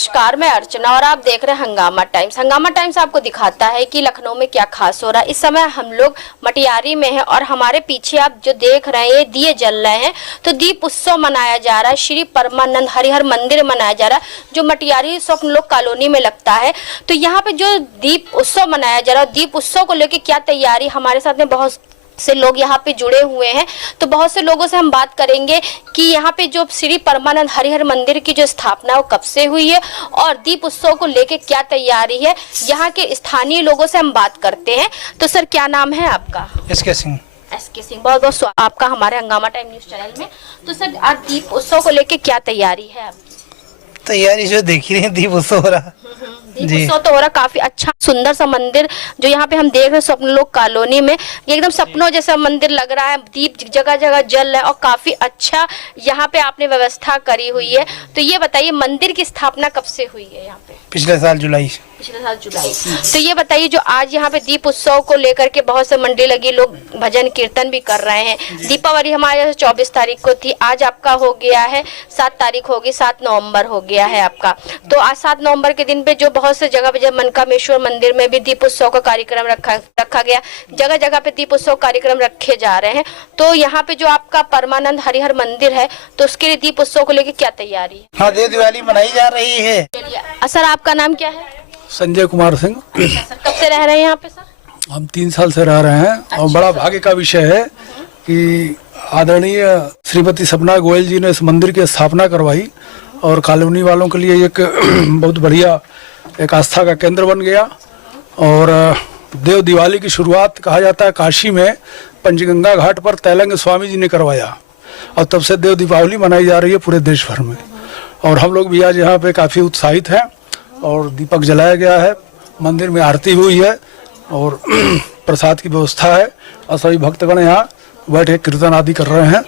नमस्कार, मैं अर्चना और आप देख रहे हैं हंगामा टाइम्स। हंगामा टाइम्स आपको दिखाता है कि लखनऊ में क्या खास हो रहा है। इस समय हम लोग मटियारी में हैं और हमारे पीछे आप जो देख रहे हैं दिए जल रहे हैं, तो दीप उत्सव मनाया जा रहा है। श्री परमानंद हरिहर मंदिर मनाया जा रहा है जो मटियारी स्वप्न लोक कॉलोनी में लगता है। तो यहाँ पे जो दीप उत्सव मनाया जा रहा है, दीप उत्सव को लेकर क्या तैयारी, हमारे साथ में बहुत से लोग यहाँ पे जुड़े हुए हैं। तो बहुत से लोगों से हम बात करेंगे कि यहाँ पे जो श्री परमानंद हरिहर मंदिर की जो स्थापना वो कब से हुई है और दीप उत्सव को लेके क्या तैयारी है। यहाँ के स्थानीय लोगों से हम बात करते हैं। तो सर, क्या नाम है आपका? एसके सिंह। एसके सिंह, बहुत बहुत स्वागत आपका हमारे हंगामा टाइम न्यूज चैनल में। तो सर, आज दीप उत्सव को लेके क्या तैयारी है आपकी? तैयारी जो देख ही रहे हैं, दीप उत्सव हो रहा। दीप उत्सव तो हो रहा, काफी अच्छा सुंदर सा मंदिर जो यहाँ पे हम देख रहे हैं स्वप्न लोक कॉलोनी में। ये एकदम सपनों जैसा मंदिर लग रहा है, दीप जगह जगह जल रहा है और काफी अच्छा यहाँ पे आपने व्यवस्था करी हुई है। तो ये बताइए, मंदिर की स्थापना कब से हुई है यहाँ पे? पिछले साल जुलाई। तो ये बताइए, जो आज यहाँ पे दीप उत्सव को लेकर के बहुत से मंडली लगी, लोग भजन कीर्तन भी कर रहे हैं। दीपावली हमारे 24 तारीख को थी, आज आपका हो गया है 7 तारीख होगी, 7 नवंबर हो गया है आपका। तो आज 7 नवंबर के दिन पे जो बहुत से जगह पे, मनकामेश्वर मंदिर में भी दीप उत्सव का कार्यक्रम रखा गया। जगह जगह पे दीप उत्सव कार्यक्रम रखे जा रहे हैं। तो यहाँ पे जो आपका परमानंद हरिहर मंदिर है, तो उसके लिए दीप उत्सव को लेकर क्या तैयारी है? हाँ, देव दिवाली मनाई जा रही है। सर, आपका नाम क्या है? संजय कुमार सिंह। सर, कब से रह रहे हैं यहाँ पे? सर, हम 3 साल से रह रहे हैं। और बड़ा भाग्य का विषय है कि आदरणीय श्रीमती सपना गोयल जी ने इस मंदिर की स्थापना करवाई और कॉलोनी वालों के लिए एक बहुत बढ़िया एक आस्था का केंद्र बन गया। और देव दिवाली की शुरुआत कहा जाता है काशी में पंचगंगा घाट पर तैलंग स्वामी जी ने करवाया और तब से देव दीपावली मनाई जा रही है पूरे देश भर में। और हम लोग भी आज यहाँ पे काफ़ी उत्साहित हैं और दीपक जलाया गया है, मंदिर में आरती हुई है और प्रसाद की व्यवस्था है और सभी भक्तगण यहाँ बैठे कीर्तन आदि कर रहे हैं।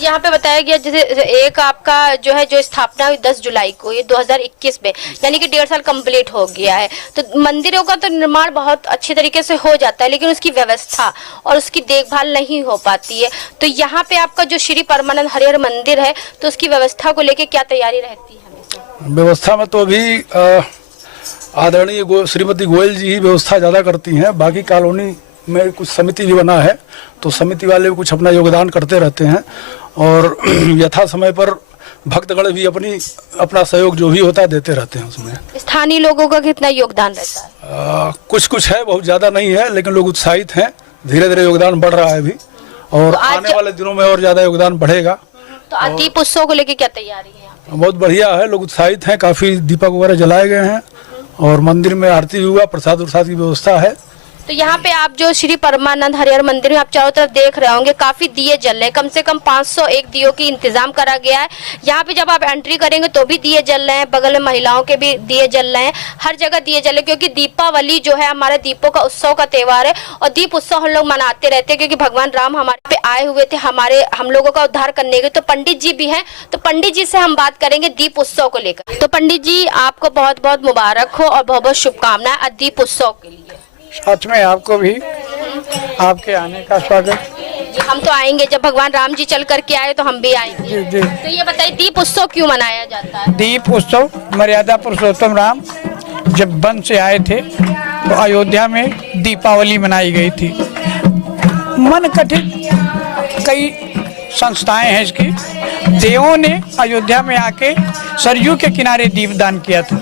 यहाँ पे बताया गया जैसे एक आपका जो है जो स्थापना हुई 10 जुलाई को, ये 2021 में, यानी कि 1.5 साल कंप्लीट हो गया है। तो मंदिरों का तो निर्माण बहुत अच्छे तरीके से हो जाता है, लेकिन उसकी व्यवस्था और उसकी देखभाल नहीं हो पाती है। तो यहाँ पे आपका जो श्री परमानंद हरिहर मंदिर है, तो उसकी व्यवस्था को लेकर क्या तैयारी रहती है? व्यवस्था में तो अभी आदरणीय श्रीमती गोयल जी ही व्यवस्था ज़्यादा करती हैं। बाकी कॉलोनी में कुछ समिति भी बना है, तो समिति वाले कुछ अपना योगदान करते रहते हैं और यथा समय पर भक्तगण भी अपना सहयोग जो भी होता है देते रहते हैं। उसमें स्थानीय लोगों का कितना योगदान रहता है? कुछ है, बहुत ज़्यादा नहीं है, लेकिन लोग उत्साहित हैं। धीरे धीरे योगदान बढ़ रहा है अभी और आने वाले दिनों में और ज़्यादा योगदान बढ़ेगा। तो आज दीप उत्सव को लेकर क्या तैयारी है? बहुत बढ़िया है, लोग उत्साहित हैं, काफ़ी दीपक वगैरह जलाए गए हैं और मंदिर में आरती हुआ, प्रसाद की व्यवस्था है। तो यहाँ पे आप जो श्री परमानंद हरिहर मंदिर में आप चारों तरफ देख रहे होंगे, काफी दिए जल रहे हैं। कम से कम 501 दियों की इंतजाम करा गया है। यहाँ पे जब आप एंट्री करेंगे तो भी दिए जल रहे हैं, बगल में महिलाओं के भी दिए जल रहे हैं, हर जगह दिए जल रहे हैं। क्योंकि दीपावली जो है हमारे दीपों का उत्सव का त्योहार है और दीप उत्सव हम लोग मनाते रहते हैं क्योंकि भगवान राम हमारे पे आए हुए थे हम लोगों का उद्धार करने के। तो पंडित जी भी हैं, तो पंडित जी से हम बात करेंगे दीप उत्सव को लेकर। तो पंडित जी, आपको बहुत बहुत मुबारक हो और बहुत बहुत शुभकामनाएं दीप उत्सव के लिए। सच में आपको भी आपके आने का स्वागत। हम तो आएंगे, जब भगवान राम जी चल करके आए तो हम भी आएंगे। जी जी। तो ये बताइए, दीप उत्सव क्यों मनाया जाता है? दीप उत्सव मर्यादा पुरुषोत्तम राम जब वन से आए थे तो अयोध्या में दीपावली मनाई गई थी। मन कठिन कई संस्थाएं हैं इसकी। देवों ने अयोध्या में आके सरयू के किनारे दीपदान किया था।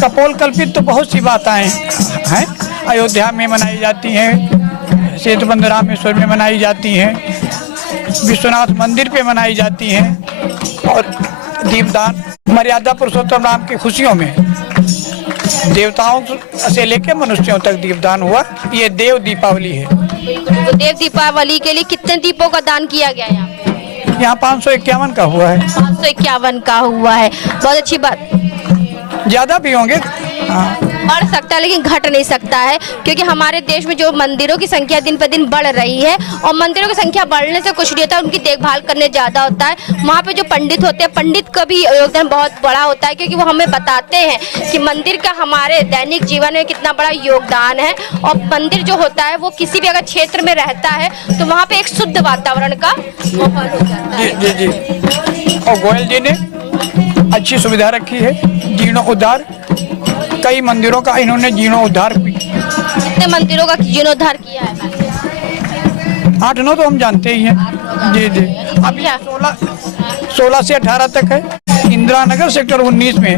कपोल कल्पित तो बहुत सी बातें हैं, अयोध्या में मनाई जाती हैं, सेतुबंध रामेश्वर में मनाई जाती हैं, विश्वनाथ मंदिर पे मनाई जाती हैं। और दीपदान मर्यादा पुरुषोत्तम राम की खुशियों में देवताओं से लेकर मनुष्यों तक दीपदान हुआ। ये देव दीपावली है। तो देव दीपावली के लिए कितने दीपों का दान किया गया है? यहाँ 551 का हुआ है। 551 का हुआ है, बहुत अच्छी बात। ज्यादा भी होंगे, बढ़ सकता है लेकिन घट नहीं सकता है, क्योंकि हमारे देश में जो मंदिरों की संख्या दिन पर दिन बढ़ रही है और मंदिरों की संख्या बढ़ने से कुछ नहीं होता, उनकी देखभाल करने ज़्यादा होता है। वहाँ पे जो पंडित होते हैं, पंडित का भी योगदान बहुत बड़ा होता है, क्योंकि वो हमें बताते हैं कि मंदिर का हमारे दैनिक जीवन में कितना बड़ा योगदान है। और मंदिर जो होता है वो किसी भी अगर क्षेत्र में रहता है तो वहाँ पे एक शुद्ध वातावरण का माहौल हो जाता है। जी जी जी। और गोयल जी ने अच्छी सुविधा रखी है। जीर्णोद्धार कई मंदिरों का इन्होंने जीर्णोद्धार कितने मंदिरों का जीर्णोद्धार किया है? 8-9 तो हम जानते ही हैं। जी जी। अभी 16 से 18 तक है। इंदिरा नगर सेक्टर 19 में।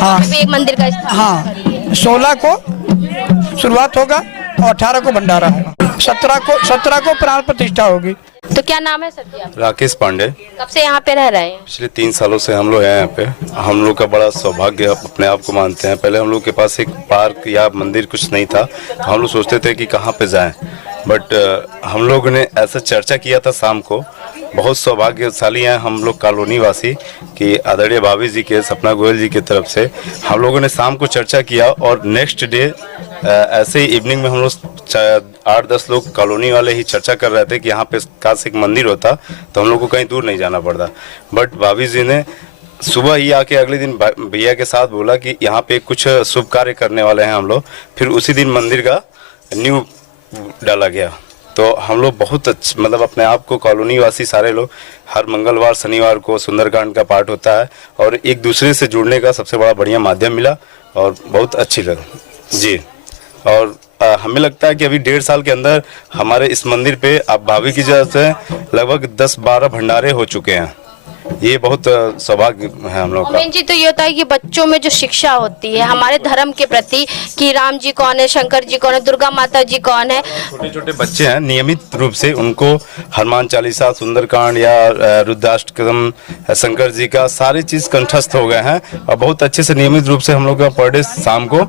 हाँ एक मंदिर का स्थान। हाँ, 16 को शुरुआत होगा और 18 को भंडारा है। 17 को प्राण प्रतिष्ठा होगी। तो क्या नाम है सर जी आपका? राकेश पांडे। कब से यहाँ पे रह रहे हैं? पिछले 3 सालों से हम लोग हैं यहाँ पे। हम लोग का बड़ा सौभाग्य अपने आप को मानते हैं। पहले हम लोग के पास एक पार्क या मंदिर कुछ नहीं था, तो हम लोग सोचते थे कि कहाँ पे जाएं, बट हम लोग ने ऐसा चर्चा किया था शाम को। बहुत सौभाग्यशाली हैं हम लोग कॉलोनी वासी कि आदरणीय भाभी जी के, सपना गोयल जी की तरफ से हम लोगों ने शाम को चर्चा किया और नेक्स्ट डे ऐसे ही इवनिंग में हम लोग 8-10 लोग कॉलोनी वाले ही चर्चा कर रहे थे कि यहाँ पे काश एक मंदिर होता तो हम लोग को कहीं दूर नहीं जाना पड़ता। बट भाभी जी ने सुबह ही आके अगले दिन भैया के साथ बोला कि यहाँ पे कुछ शुभ कार्य करने वाले हैं हम लोग। फिर उसी दिन मंदिर का न्यू डाला गया। तो हम लोग बहुत अच्छे, मतलब अपने आप को कॉलोनी वासी सारे लोग हर मंगलवार शनिवार को सुंदरकांड का पाठ होता है और एक दूसरे से जुड़ने का सबसे बड़ा बढ़िया माध्यम मिला और बहुत अच्छी लगी जी। और हमें लगता है कि अभी 1.5 साल के अंदर हमारे इस मंदिर पे अब भाभी की वजह से लगभग 10-12 भंडारे हो चुके हैं। ये बहुत सौभाग्य है हम लोग का। जी, तो ये होता है कि बच्चों में जो शिक्षा होती है हमारे धर्म के प्रति कि राम जी कौन है, शंकर जी कौन है, दुर्गा माता जी कौन है। छोटे छोटे बच्चे हैं, नियमित रूप से उनको हनुमान चालीसा, सुंदरकांड या रुद्राष्टकम, शंकर जी का सारी चीज कंठस्थ हो गए हैं और बहुत अच्छे से नियमित रूप से हम लोग का पर डे शाम को,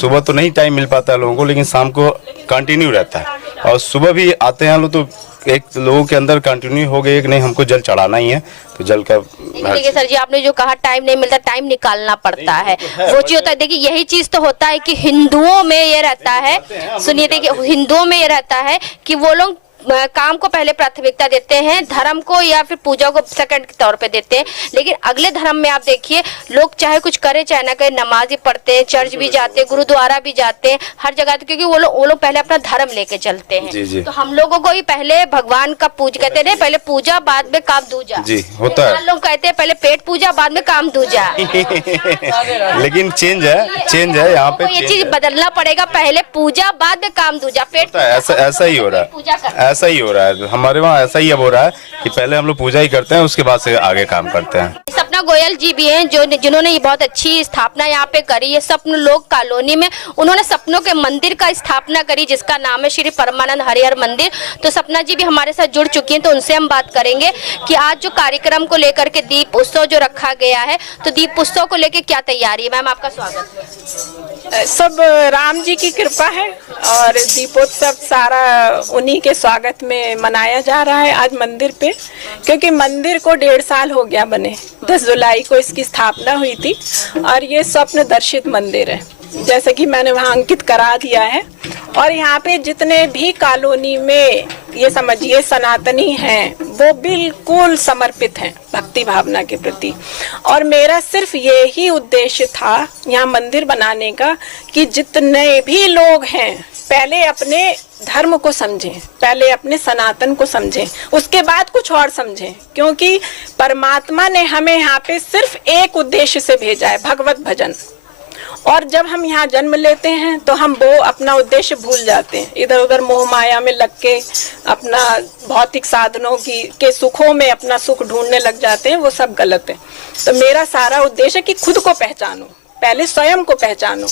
सुबह तो नहीं टाइम मिल पाता है लोगों को, लेकिन शाम को कंटिन्यू रहता है। और सुबह भी आते हैं लोग तो एक लोगों के अंदर कंटिन्यू हो गए कि नहीं हमको जल चढ़ाना ही है, तो जल का। देखिए सर जी, आपने जो कहा टाइम नहीं मिलता, टाइम निकालना पड़ता है, वो चीज होता है। देखिए यही चीज तो होता है कि हिंदुओं में ये रहता है, सुनिए, देखिए हिंदुओं में ये रहता है कि वो लोग काम को पहले प्राथमिकता देते हैं, धर्म को या फिर पूजा को सेकंड के तौर पे देते हैं। लेकिन अगले धर्म में आप देखिए लोग चाहे कुछ करे चाहे ना करे, नमाज भी पढ़ते हैं, चर्च भी जाते हैं, गुरुद्वारा भी जाते हैं, हर जगह, क्योंकि वो लोग पहले अपना धर्म लेके चलते हैं। जी जी। तो हम लोगों को ही पहले भगवान का पूजा कहते हैं, पहले पूजा बाद में काम दूजा। जी होता है। लोग कहते हैं पहले पेट पूजा बाद में काम दूजा। लेकिन चेंज है यहाँ पे। ये चीज बदलना पड़ेगा, पहले पूजा बाद में काम दूजा। पेट ऐसा ही हो रहा है, ऐसा ही हो रहा है हमारे वहाँ, ऐसा ही अब हो रहा है कि पहले हम लोग पूजा ही करते हैं, उसके बाद से आगे काम करते हैं। सपना गोयल जी भी हैं जिन्होंने ये बहुत अच्छी स्थापना यहाँ पे करी है। सपन लोक कॉलोनी में उन्होंने सपनों के मंदिर का स्थापना करी जिसका नाम है श्री परमानंद हरिहर मंदिर। तो सपना जी भी हमारे साथ जुड़ चुकी हैं, तो उनसे हम बात करेंगे कि आज जो कार्यक्रम को लेकर के दीप उत्सव जो रखा गया है, तो दीप उत्सव को लेकर क्या तैयारी है? मैम आपका स्वागत है। सब राम जी की कृपा है और दीपोत्सव सारा उन्हीं के स्वागत में मनाया जा रहा है आज मंदिर पे, क्योंकि मंदिर को 1.5 साल हो गया बने। 10 जुलाई को इसकी स्थापना हुई थी और ये स्वप्न दर्शित मंदिर है, जैसे कि मैंने वहाँ अंकित करा दिया है। और यहाँ पे जितने भी कॉलोनी में ये समझिए सनातनी हैं, वो बिल्कुल समर्पित हैं भक्ति भावना के प्रति। और मेरा सिर्फ ये ही उद्देश्य था यहाँ मंदिर बनाने का कि जितने भी लोग हैं पहले अपने धर्म को समझें, पहले अपने सनातन को समझें, उसके बाद कुछ और समझें, क्योंकि परमात्मा ने हमें यहाँ पे सिर्फ एक उद्देश्य से भेजा है, भगवत भजन। और जब हम यहाँ जन्म लेते हैं तो हम वो अपना उद्देश्य भूल जाते हैं, इधर उधर मोह माया में लग के अपना भौतिक साधनों के सुखों में अपना सुख ढूंढने लग जाते हैं। वो सब गलत है। तो मेरा सारा उद्देश्य कि खुद को पहचानो, पहले स्वयं को पहचानो,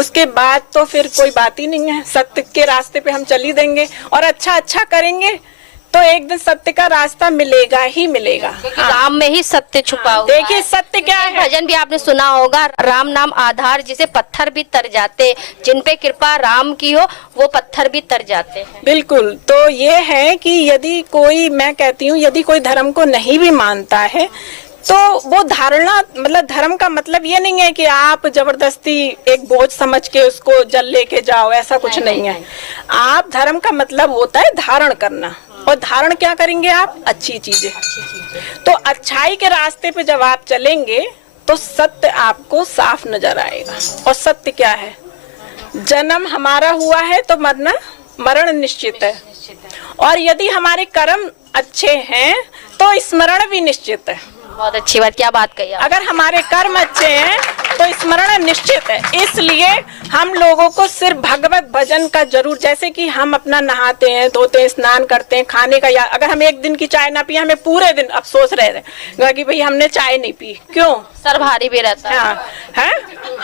उसके बाद तो फिर कोई बात ही नहीं है। सत्य के रास्ते पे हम चल ही देंगे और अच्छा करेंगे तो एक दिन सत्य का रास्ता मिलेगा ही मिलेगा। राम में ही सत्य छुपा हुआ देखिए सत्य क्या है। भजन भी आपने सुना होगा, राम नाम आधार जिसे पत्थर भी तर जाते, जिन पे कृपा राम की हो वो पत्थर भी तर जाते हैं। बिल्कुल। तो ये है कि यदि कोई, मैं कहती हूँ यदि कोई धर्म को नहीं भी मानता है तो वो धारणा, मतलब धर्म का मतलब ये नहीं है कि आप जबरदस्ती एक बोझ समझ के उसको जल लेके जाओ, ऐसा कुछ नहीं है। आप धर्म का मतलब होता है धारण करना, और धारण क्या करेंगे आप? अच्छी चीजें। तो अच्छाई के रास्ते पे जब आप चलेंगे तो सत्य आपको साफ नजर आएगा। और सत्य क्या है? जन्म हमारा हुआ है तो मरण निश्चित है, और यदि हमारे कर्म अच्छे हैं तो स्मरण भी निश्चित है। बहुत अच्छी बात, क्या बात कही आप। अगर हमारे कर्म अच्छे हैं तो स्मरण निश्चित है। इसलिए हम लोगों को सिर्फ भगवत भजन का जरूर, जैसे कि हम अपना नहाते हैं, धोते हैं, स्नान करते हैं, खाने का या अगर हम एक दिन की चाय ना पिए, हमें पूरे दिन अफसोस रहे कि भाई हमने चाय नहीं पी, क्यों? सर भारी भी रहता है। हाँ, है?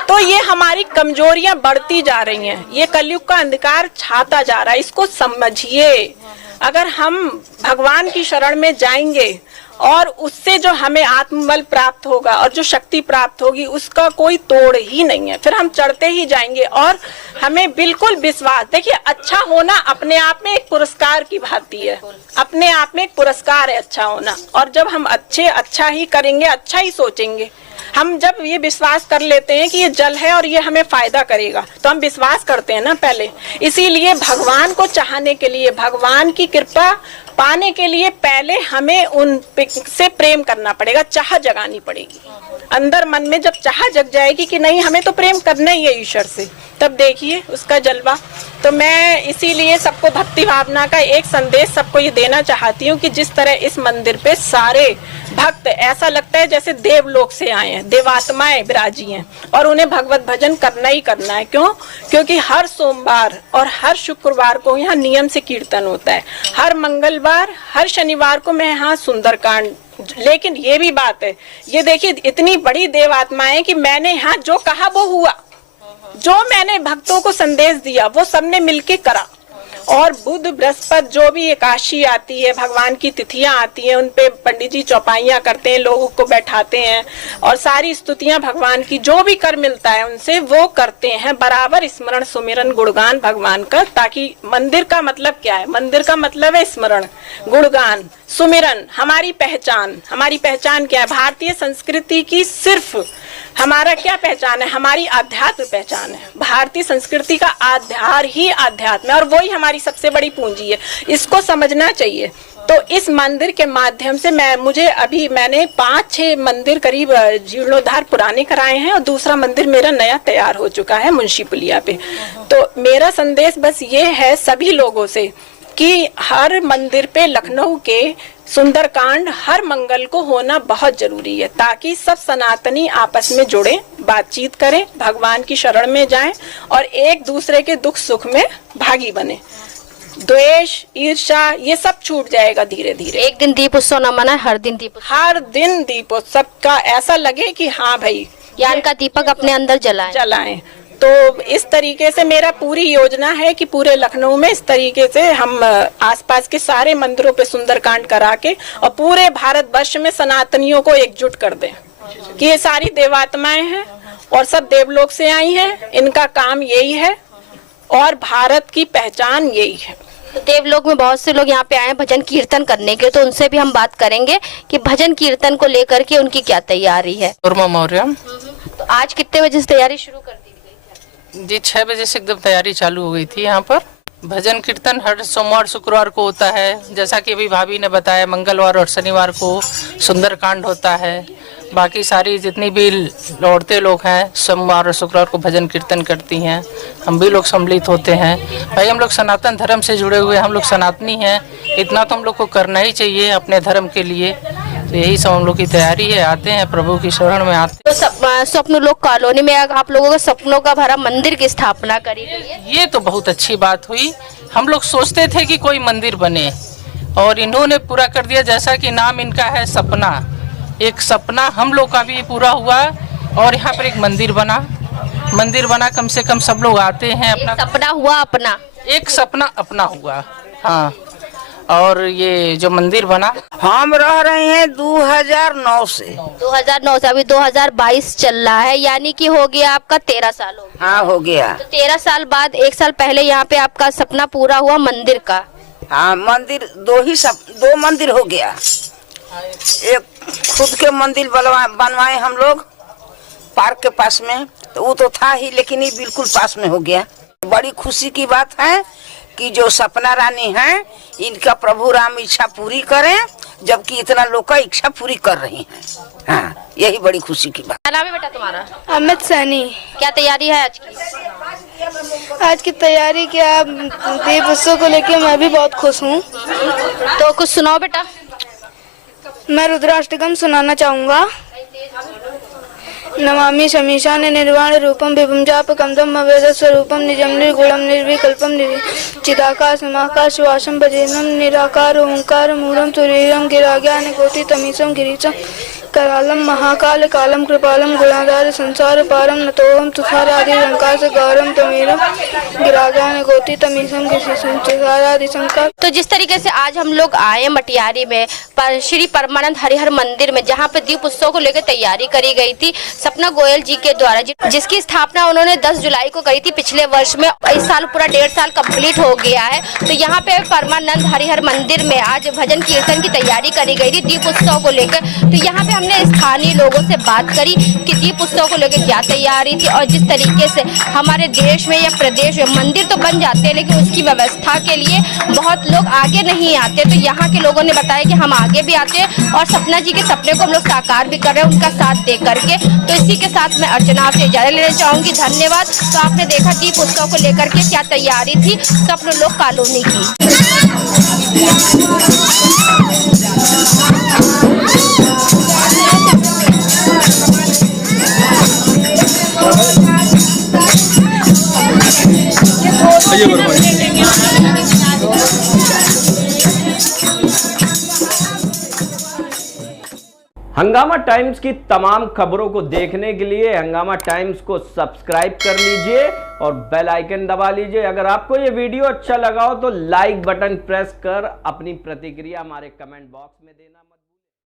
तो ये हमारी कमजोरियां बढ़ती जा रही हैं, ये कलयुग का अंधकार छाता जा रहा है, इसको समझिए। अगर हम भगवान की शरण में जाएंगे और उससे जो हमें आत्मबल प्राप्त होगा और जो शक्ति प्राप्त होगी उसका कोई तोड़ ही नहीं है, फिर हम चढ़ते ही जाएंगे। और हमें बिल्कुल विश्वास, देखिए अच्छा होना अपने आप में एक पुरस्कार की भांति है, अपने आप में एक पुरस्कार है अच्छा होना। और जब हम अच्छा ही करेंगे, अच्छा ही सोचेंगे, हम जब ये विश्वास कर लेते हैं कि ये जल है और ये हमें फायदा करेगा, तो हम विश्वास करते हैं ना पहले। इसीलिए भगवान को चाहने के लिए, भगवान की कृपा पाने के लिए पहले हमें उन से प्रेम करना पड़ेगा, चाह जगानी पड़ेगी अंदर मन में। जब चाह जग जाएगी कि नहीं हमें तो प्रेम करना ही है ईश्वर से, तब देखिए उसका जलवा। तो मैं इसीलिए सबको भक्ति भावना का एक संदेश सबको ये देना चाहती हूँ कि जिस तरह इस मंदिर पे सारे भक्त ऐसा लगता है जैसे देवलोक से आए हैं, देवात्माएं विराजी हैं और उन्हें भगवत भजन करना ही करना है। क्यों? क्योंकि हर सोमवार और हर शुक्रवार को यहाँ नियम से कीर्तन होता है, हर मंगलवार, हर शनिवार को मैं यहाँ सुंदरकांड। लेकिन ये भी बात है, ये देखिए इतनी बड़ी देवात्माएं कि मैंने यहाँ जो कहा वो हुआ, जो मैंने भक्तों को संदेश दिया वो सबने मिलके करा। और बुध बृहस्पति जो भी एकादशी आती है, भगवान की तिथियां आती हैं, उन पे पंडित जी चौपाइयां करते हैं, लोगों को बैठाते हैं और सारी स्तुतियां भगवान की जो भी कर मिलता है उनसे वो करते हैं, बराबर स्मरण सुमिरन गुणगान भगवान का। ताकि मंदिर का मतलब क्या है? मंदिर का मतलब है स्मरण, गुणगान, सुमिरन। हमारी पहचान क्या है? भारतीय संस्कृति की सिर्फ हमारा क्या पहचान है? हमारी आध्यात्म पहचान है। भारतीय संस्कृति का आधार ही आध्यात्म है और वही हमारी सबसे बड़ी पूंजी है, इसको समझना चाहिए। तो इस मंदिर के माध्यम से मैंने 5-6 मंदिर करीब जीर्णोद्धार पुराने कराए हैं और दूसरा मंदिर मेरा नया तैयार हो चुका है मुंशी पुलिया पे। तो मेरा संदेश बस ये है सभी लोगों से कि हर मंदिर पे लखनऊ के सुंदरकांड हर मंगल को होना बहुत जरूरी है, ताकि सब सनातनी आपस में जुड़े, बातचीत करें, भगवान की शरण में जाएं और एक दूसरे के दुख सुख में भागी बने। द्वेष, ईर्ष्या ये सब छूट जाएगा धीरे धीरे। एक दिन दीप उत्सव न मनाए, हर दिन दीपोत्सव का ऐसा लगे कि हाँ भाई ज्ञान का दीपक अपने अंदर जलाएं। तो इस तरीके से मेरा पूरी योजना है कि पूरे लखनऊ में इस तरीके से हम आसपास के सारे मंदिरों पे सुंदरकांड करा के और पूरे भारत वर्ष में सनातनियों को एकजुट कर दें कि ये सारी देवात्माएं हैं और सब देवलोक से आई हैं, इनका काम यही है और भारत की पहचान यही है। तो देवलोक में बहुत से लोग यहाँ पे आए हैं भजन कीर्तन करने के, तो उनसे भी हम बात करेंगे कि भजन कीर्तन को लेकर के उनकी क्या तैयारी है। मौर्य। तो आज कितने बजे से तैयारी शुरू कर दी गई? जी 6 बजे से एकदम तैयारी चालू हो गई थी। यहाँ पर भजन कीर्तन हर सोमवार शुक्रवार को होता है, जैसा कि अभी भाभी ने बताया। मंगलवार और शनिवार को सुंदरकांड होता है। बाकी सारी जितनी भी औरतें लोग हैं सोमवार और शुक्रवार को भजन कीर्तन करती हैं। हम भी लोग सम्मिलित होते हैं। भाई हम लोग सनातन धर्म से जुड़े हुए, हम लोग सनातनी हैं, इतना तो हम लोग को करना ही चाहिए अपने धर्म के लिए। तो यही सब हम लोग की तैयारी है। आते हैं प्रभु की शरण में आते। तो स्वप्न लोक कॉलोनी में आप लोगों के सपनों का भरा मंदिर की स्थापना करी गई है। ये तो बहुत अच्छी बात हुई। हम लोग सोचते थे कि कोई मंदिर बने और इन्होंने पूरा कर दिया। जैसा कि नाम इनका है सपना, एक सपना हम लोग का भी पूरा हुआ और यहाँ पर एक मंदिर बना। कम से कम सब लोग आते हैं। अपना सपना हुआ अपना, एक सपना अपना हुआ। हाँ, और ये जो मंदिर बना, हम रह रहे हैं 2009 से। 2009 से अभी 2022 चल रहा है, यानी कि हो गया आपका 13 साल हो गया। हाँ हो गया। तो 13 साल बाद 1 साल पहले यहाँ पे आपका सपना पूरा हुआ मंदिर का। हाँ मंदिर दो मंदिर हो गया। एक खुद के मंदिर बनवाए हम लोग पार्क के पास में, तो वो तो था ही, लेकिन ये बिल्कुल पास में हो गया। बड़ी खुशी की बात है कि जो सपना रानी हैं इनका प्रभु राम इच्छा पूरी करें, जबकि इतना लोग का इच्छा पूरी कर रही हैं। हाँ यही बड़ी खुशी की बात। क्या नाम है बेटा तुम्हारा? अमित सैनी। क्या तैयारी है आज की? आज की तैयारी क्या, दीप उत्सव को लेके मैं भी बहुत खुश हूँ। तो कुछ सुनाओ बेटा। मैं रुद्राष्टकम सुनाना चाहूँगा। नमामि शमीशान निर्वाण रूपम विभुम जाप कमदम अवेद स्वरूपम निजम निर्गुणम निर्विकल्पम चिदाकाश महाकाश वासम भजेनम निराकार ओंकार मूलम तुरीरम गिराज्ञान कोटि तमीसम गिरीशम करालम महाकाल कालम कृपालम गुणाधार संसार पारम नतोहम तुषारादि रंकास गौरम तमीरम गिराज्ञान कोटि तमीसम गिरीशम शंकर। तो जिस तरीके से आज हम लोग आए मटियारी में श्री परमानंद हरिहर मंदिर में, जहाँ पे दीप उत्सव को लेकर तैयारी करी गई थी सपना गोयल जी के द्वारा, जिसकी स्थापना उन्होंने 10 जुलाई को करी थी पिछले वर्ष में। इस साल पूरा 1.5 साल कंप्लीट हो गया है। तो यहाँ पे परमानंद हरिहर मंदिर में आज भजन कीर्तन की तैयारी करी गई थी दीप उत्सव को लेकर। तो यहाँ पे हमने स्थानीय लोगों से बात करी कि दीप उत्सव को लेकर क्या तैयारी थी, और जिस तरीके से हमारे देश में या प्रदेश में मंदिर तो बन जाते हैं लेकिन उसकी व्यवस्था के लिए बहुत लोग आगे नहीं आते। तो यहाँ के लोगों ने बताया कि हम आगे भी आते हैं और सपना जी के सपने को हम लोग साकार भी कर रहे हैं उनका साथ दे करके। तो इसी के साथ मैं अर्चना आपसे इजाजत लेना चाहूंगी। धन्यवाद। तो आपने देखा दीप उत्सव को लेकर के क्या तैयारी थी स्वप्न लोक कॉलोनी की। हंगामा टाइम्स की तमाम खबरों को देखने के लिए हंगामा टाइम्स को सब्सक्राइब कर लीजिए और बेल आइकन दबा लीजिए। अगर आपको ये वीडियो अच्छा लगा हो तो लाइक बटन प्रेस कर अपनी प्रतिक्रिया हमारे कमेंट बॉक्स में देना मत